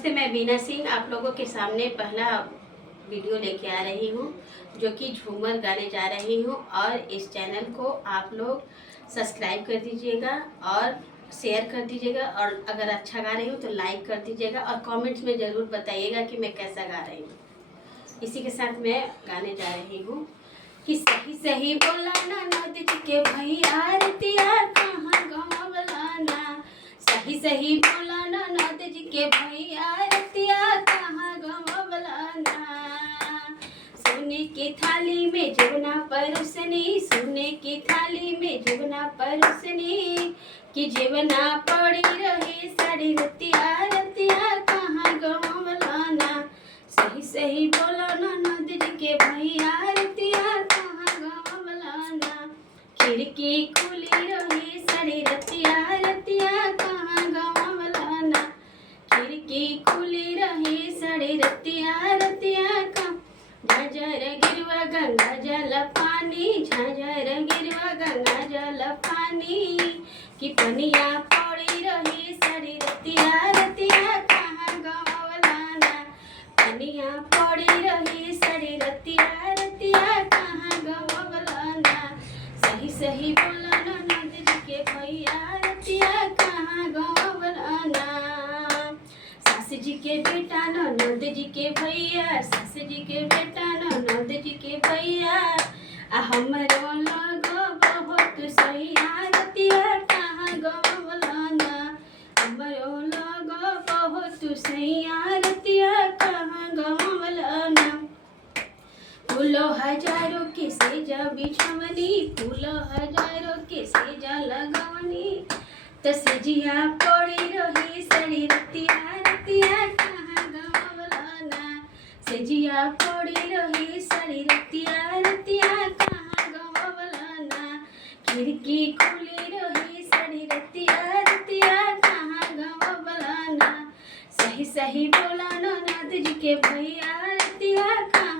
नमस्ते, मैं बीना सिंह आप लोगों के सामने पहला वीडियो लेके आ रही हूँ जो कि झूमर गाने जा रही हूँ। और इस चैनल को आप लोग सब्सक्राइब कर दीजिएगा और शेयर कर दीजिएगा, और अगर अच्छा गा रही हूँ तो लाइक कर दीजिएगा और कमेंट्स में ज़रूर बताइएगा कि मैं कैसा गा रही हूँ। इसी के साथ मैं गाने जा रही हूँ कि सही सही बोला ना नद के भैया आरतिया कहाँ गंवलाना। सही सही बोला ना नद के भैया आरतिया कहाँ गंवलाना। सोने की थाली में जुगना परोसनी, सोने की थाली में जुगना परोसनी कि जीवना पड़ी रही साड़ी रतिया रतिया कहाँ गंवलाना। सही सही बोला ना नद के भैया रतिया कहाँ गंवलाना। खिड़की खुली रही साड़ी रतिया रतिया कहाँ गंवलाना। खिड़की खुली रही साड़ी रतिया रतिया का। झंझर गिरवा गंगा जल पानी, झंझर गिरवा गंगा जल पानी कि पनिया पड़ी रही साड़ी रतिया रतिया कहाँ गंवलाना। पनिया पड़ी रही साड़ी रतिया रतिया कहाँ गंवलाना। सही सही बोला ना नद के भैया रतिया कहाँ गंवलाना। सास जी के बेटा ननद जी के भैया, सास जी के बेटा ननद जी के भैया हमरो लगो बहुत सैया रतिया कहाँ गंवलाना। हमरो लगो बहुत सैया रतिया कहाँ गंवलाना। फूलो हजारों के सेजा बिछवनी, फूलो हजारों के सेजा लगवनी तो सेजिया पड़ी रही साड़ी रतिया रतिया कहाँ गंवलाना। सेजिया पड़ी रही साड़ी रतिया रतिया कहाँ गंवलाना। खिड़की खुली रही साड़ी रतिया रतिया कहाँ गंवलाना। सही सही बोला ना नद जी के भैया रतिया कहाँ